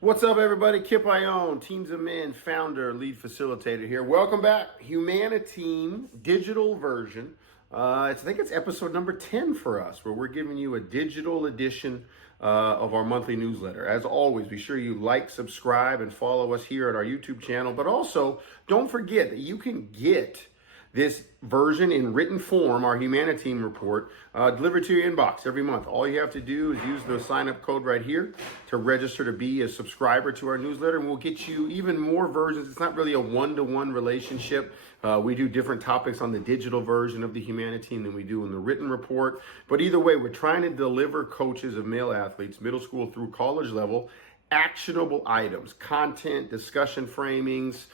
What's up, everybody? Kip Ioane, Teams of Men, founder, lead facilitator here. Welcome back. HuMANiTEAM digital version. I think it's episode number 10 for us, where we're giving you a digital edition of our monthly newsletter. As always, be sure you like, subscribe, and follow us here at our YouTube channel. But also, don't forget that you can get this version in written form, our HuMANiTEAM report, delivered to your inbox every month. All you have to do is use the sign-up code right here to register to be a subscriber to our newsletter, and we'll get you even more versions. It's not really a one-to-one relationship. We do different topics on the digital version of the HuMANiTEAM than we do in the written report. But either way, we're trying to deliver coaches of male athletes, middle school through college level, actionable items, content, discussion framings,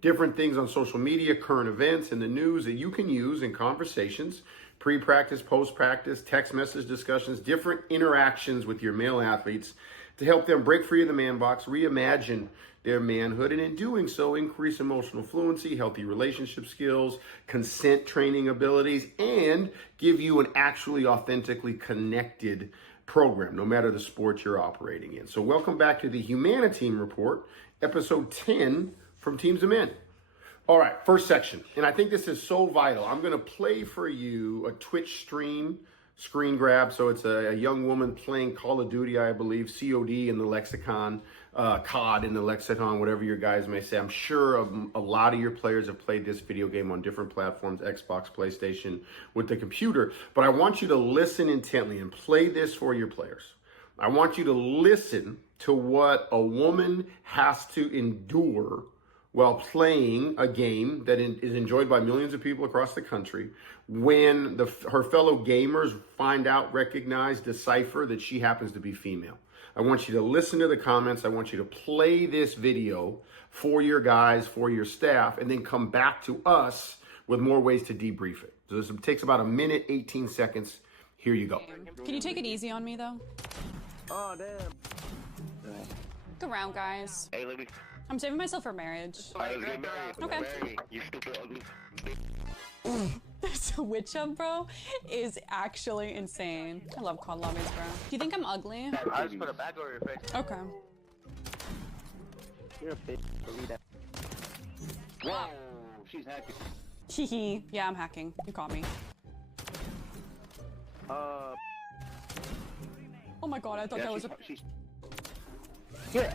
different things on social media, current events, and the news that you can use in conversations, pre-practice, post-practice, text message discussions, different interactions with your male athletes to help them break free of the man box, reimagine their manhood, and in doing so, increase emotional fluency, healthy relationship skills, consent training abilities, and give you an actually authentically connected program, no matter the sport you're operating in. So welcome back to the HuMANiTEAM Report, episode 10 from Teams of Men. All right, first section, and I think this is so vital. I'm gonna play for you a Twitch stream, screen grab. So it's a young woman playing Call of Duty, I believe, COD in the lexicon, COD in the lexicon, whatever your guys may say. I'm sure a lot of your players have played this video game on different platforms, Xbox, PlayStation, with the computer. But I want you to listen intently and play this for your players. I want you to listen to what a woman has to endure while playing a game that is enjoyed by millions of people across the country, when her fellow gamers find out, recognize, decipher that she happens to be female. I want you to listen to the comments. I want you to play this video for your guys, for your staff, and then come back to us with more ways to debrief it. So this takes about a minute, 18 seconds. Here you go. Can you take it easy on me, though? Oh, damn. Look around, guys. Hey, let me. I'm saving myself for marriage. I was getting married. Okay. Married. You stupid ugly. This witch hunt, bro, is actually insane. I love COD lobbies, bro. Do you think I'm ugly? I just put a bag over your face. Okay. You're a bitch. Believe that. Whoa, she's happy. Hehe. Yeah, I'm hacking. You caught me. Uh. Oh my god, I thought that was a... Yeah.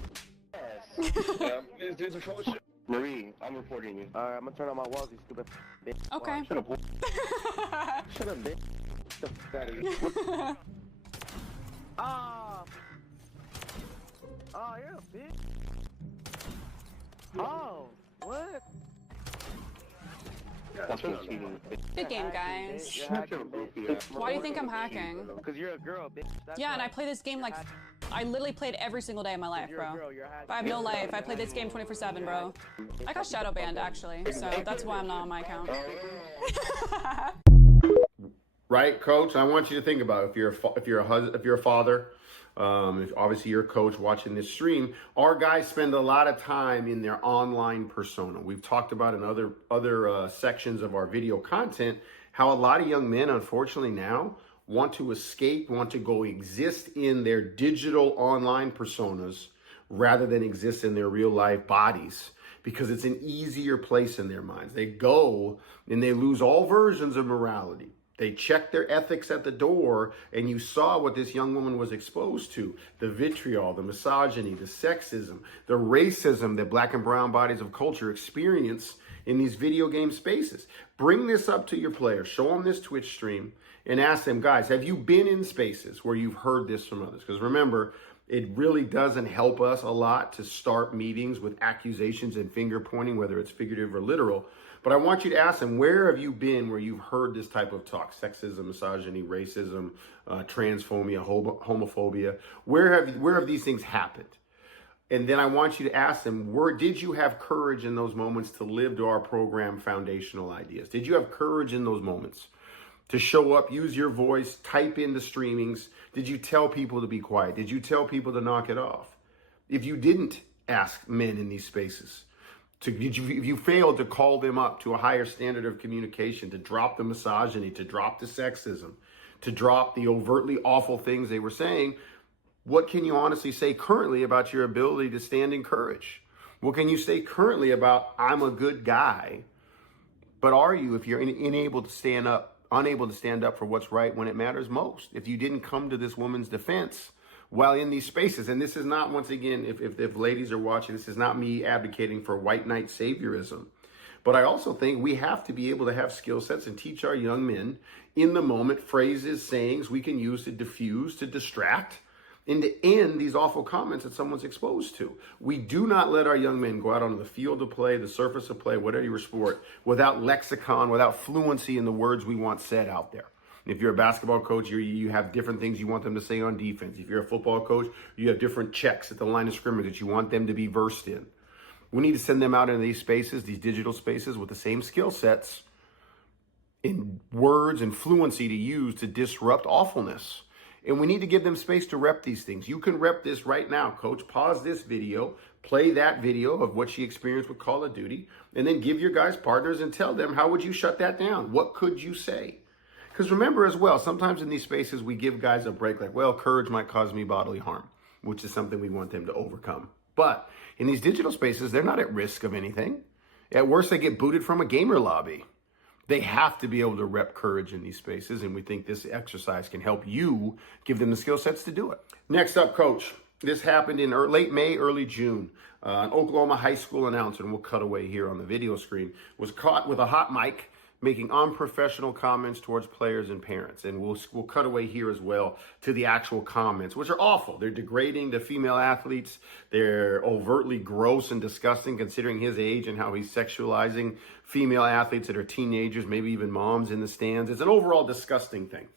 There's a troll shit. Marie, I'm reporting you. Alright, I'm gonna turn on my walls, you stupid bitch. Okay. Shut up. Shut up, bitch. Get the fuck out of here. Ah. Oh, you're a bitch. Oh, what? Good game, guys. You're hacking, bitch. Why do you think I'm hacking? Because you're a girl, bitch. That's Yeah, why. and I play this game like... I literally played every single day of my life, You're a bro. girl, you're hacking. But I have no life. I play this game 24/7, bro. I got shadow banned, actually, so that's why I'm not on my account. Right, coach? I want you to think about it. If you're a father, if obviously you're a coach watching this stream, our guys spend a lot of time in their online persona. We've talked about in other sections of our video content how a lot of young men, unfortunately now, want to escape, want to go exist in their digital online personas rather than exist in their real life bodies, because it's an easier place in their minds. They go and they lose all versions of morality. They check their ethics at the door, and you saw what this young woman was exposed to: the vitriol, the misogyny, the sexism, the racism that black and brown bodies of culture experience in these video game spaces. Bring this up to your players, show them this Twitch stream, and ask them, guys, have you been in spaces where you've heard this from others? Because remember, it really doesn't help us a lot to start meetings with accusations and finger pointing, whether it's figurative or literal. But I want you to ask them, where have you been where you've heard this type of talk? Sexism, misogyny, racism, transphobia, homophobia. Where have these things happened? And then I want you to ask them, did you have courage in those moments to live to our program foundational ideas? Did you have courage in those moments to show up, use your voice, type in the streamings? Did you tell people to be quiet? Did you tell people to knock it off? If you didn't ask men in these spaces, if you failed to call them up to a higher standard of communication, to drop the misogyny, to drop the sexism, to drop the overtly awful things they were saying, What can you honestly say currently about your ability to stand in courage? What can you say currently about, I'm a good guy? But are you, if you're unable to stand up for what's right when it matters most? If you didn't come to this woman's defense while in these spaces, and this is not, once again, if ladies are watching, this is not me advocating for white knight saviorism. But I also think we have to be able to have skill sets and teach our young men in the moment phrases, sayings we can use to diffuse, to distract, and to end these awful comments that someone's exposed to. We do not let our young men go out onto the field of play, the surface of play, whatever your sport, without lexicon, without fluency in the words we want said out there. If you're a basketball coach, you have different things you want them to say on defense. If you're a football coach, you have different checks at the line of scrimmage that you want them to be versed in. We need to send them out into these spaces, these digital spaces, with the same skill sets in words and fluency to use to disrupt awfulness. And we need to give them space to rep these things. You can rep this right now, coach. Pause this video, play that video of what she experienced with Call of Duty, and then give your guys partners and tell them, how would you shut that down? What could you say? Because remember as well, sometimes in these spaces we give guys a break like, well, courage might cause me bodily harm, which is something we want them to overcome. But in these digital spaces, they're not at risk of anything. At worst, they get booted from a gamer lobby. They have to be able to rep courage in these spaces, and we think this exercise can help you give them the skill sets to do it. Next up, coach. This happened in late May, early June. An Oklahoma high school announcer, and we'll cut away here on the video screen, was caught with a hot mic making unprofessional comments towards players and parents. And we'll cut away here as well to the actual comments, which are awful. They're degrading to female athletes. They're overtly gross and disgusting considering his age and how he's sexualizing female athletes that are teenagers, maybe even moms in the stands. It's an overall disgusting thing.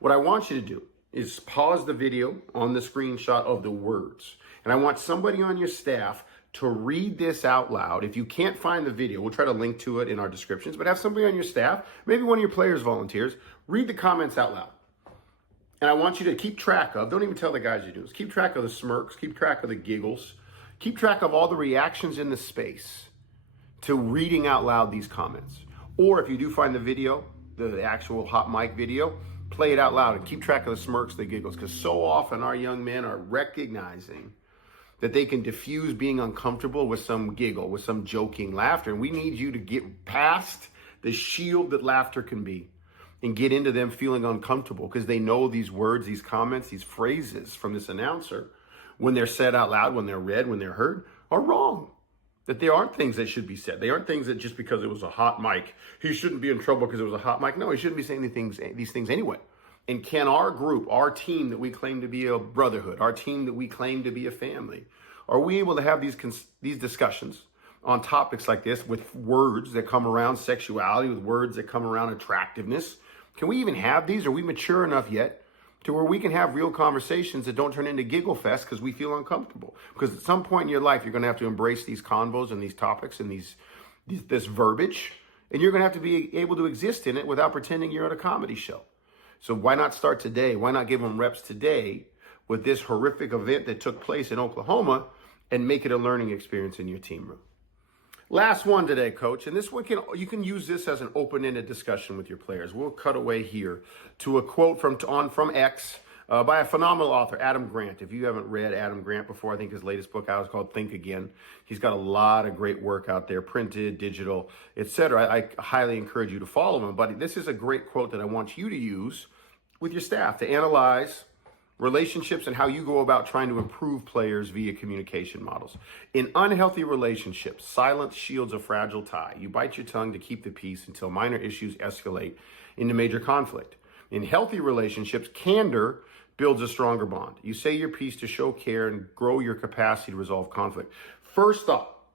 What I want you to do is pause the video on the screenshot of the words. And I want somebody on your staff to read this out loud. If you can't find the video, we'll try to link to it in our descriptions, but have somebody on your staff, maybe one of your players volunteers, read the comments out loud. And I want you to keep track of, don't even tell the guys you do this, keep track of the smirks, keep track of the giggles, keep track of all the reactions in the space to reading out loud these comments. Or if you do find the video, the actual hot mic video, play it out loud and keep track of the smirks, the giggles, because so often our young men are recognizing that they can diffuse being uncomfortable with some giggle, with some joking laughter. And we need you to get past the shield that laughter can be and get into them feeling uncomfortable because they know these words, these comments, these phrases from this announcer, when they're said out loud, when they're read, when they're heard, are wrong. That they aren't things that should be said. They aren't things that just because it was a hot mic, he shouldn't be in trouble because it was a hot mic. No, he shouldn't be saying these things anyway. And can our group, our team that we claim to be a brotherhood, our team that we claim to be a family, are we able to have these discussions on topics like this with words that come around sexuality, with words that come around attractiveness? Can we even have these? Are we mature enough yet to where we can have real conversations that don't turn into giggle fest because we feel uncomfortable? Because at some point in your life, you're going to have to embrace these convos and these topics and this verbiage, and you're going to have to be able to exist in it without pretending you're at a comedy show. So why not start today? Why not give them reps today with this horrific event that took place in Oklahoma and make it a learning experience in your team room? Last one today, coach, and this one you can use this as an open-ended discussion with your players. We'll cut away here to a quote from X by a phenomenal author, Adam Grant. If you haven't read Adam Grant before, I think his latest book out is called Think Again. He's got a lot of great work out there, printed, digital, etc. I highly encourage you to follow him. But this is a great quote that I want you to use with your staff to analyze relationships and how you go about trying to improve players via communication models. In unhealthy relationships, silence shields a fragile tie. You bite your tongue to keep the peace until minor issues escalate into major conflict. In healthy relationships, candor builds a stronger bond. You say your piece to show care and grow your capacity to resolve conflict. First up,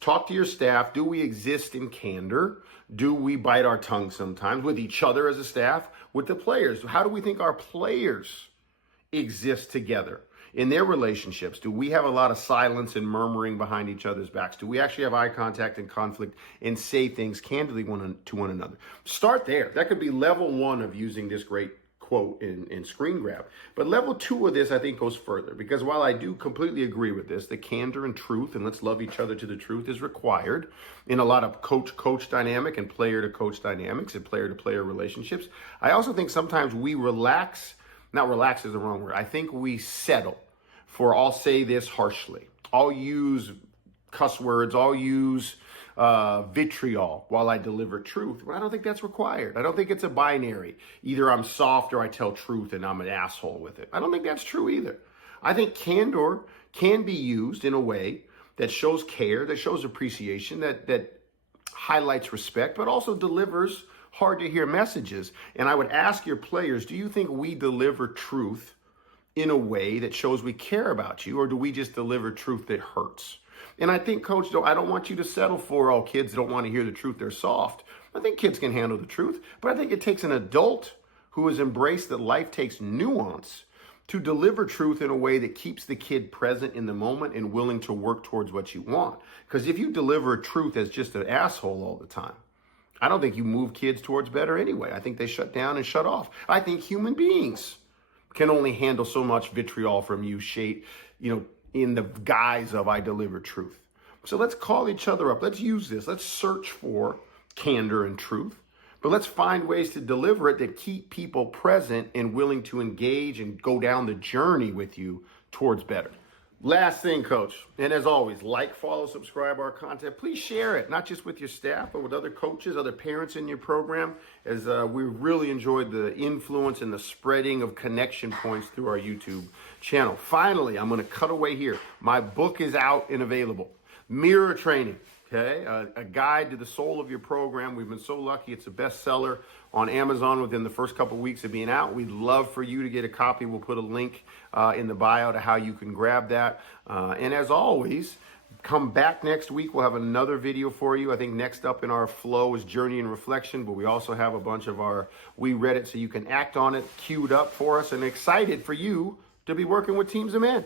talk to your staff. Do we exist in candor? Do we bite our tongue sometimes with each other as a staff? With the players, how do we think our players exist together in their relationships? Do we have a lot of silence and murmuring behind each other's backs? Do we actually have eye contact and conflict and say things candidly to one another? Start there. That could be level one of using this great quote in screen grab. But level two of this, I think, goes further, because while I do completely agree with this, the candor and truth, and let's love each other to the truth, is required in a lot of coach-coach dynamic and player-to-coach dynamics and player-to-player relationships. I also think sometimes we relax not relax is the wrong word. I think we settle for I'll say this harshly. I'll use cuss words. I'll use vitriol while I deliver truth. But I don't think that's required. I don't think it's a binary. Either I'm soft or I tell truth and I'm an asshole with it. I don't think that's true either. I think candor can be used in a way that shows care, that shows appreciation, that highlights respect, but also delivers hard to hear messages. And I would ask your players, do you think we deliver truth in a way that shows we care about you, or do we just deliver truth that hurts? And I think, Coach, I don't want you to settle for, oh, kids don't want to hear the truth, they're soft. I think kids can handle the truth, but I think it takes an adult who has embraced that life takes nuance to deliver truth in a way that keeps the kid present in the moment and willing to work towards what you want. Because if you deliver truth as just an asshole all the time, I don't think you move kids towards better anyway. I think they shut down and shut off. I think human beings can only handle so much vitriol from you, in the guise of I deliver truth. So let's call each other up. Let's use this. Let's search for candor and truth. But let's find ways to deliver it that keep people present and willing to engage and go down the journey with you towards better. Last thing, Coach, and as always, like, follow, subscribe our content. Please share it, not just with your staff, but with other coaches, other parents in your program, as we really enjoyed the influence and the spreading of connection points through our YouTube channel. Finally, I'm going to cut away here. My book is out and available. Mirror Training. Okay, a guide to the soul of your program. We've been so lucky. It's a bestseller on Amazon within the first couple of weeks of being out. We'd love for you to get a copy. We'll put a link in the bio to how you can grab that. And as always, come back next week. We'll have another video for you. I think next up in our flow is Journey and Reflection, but we also have a bunch of our We Read It so you can act on it queued up for us and excited for you to be working with Teams of Men.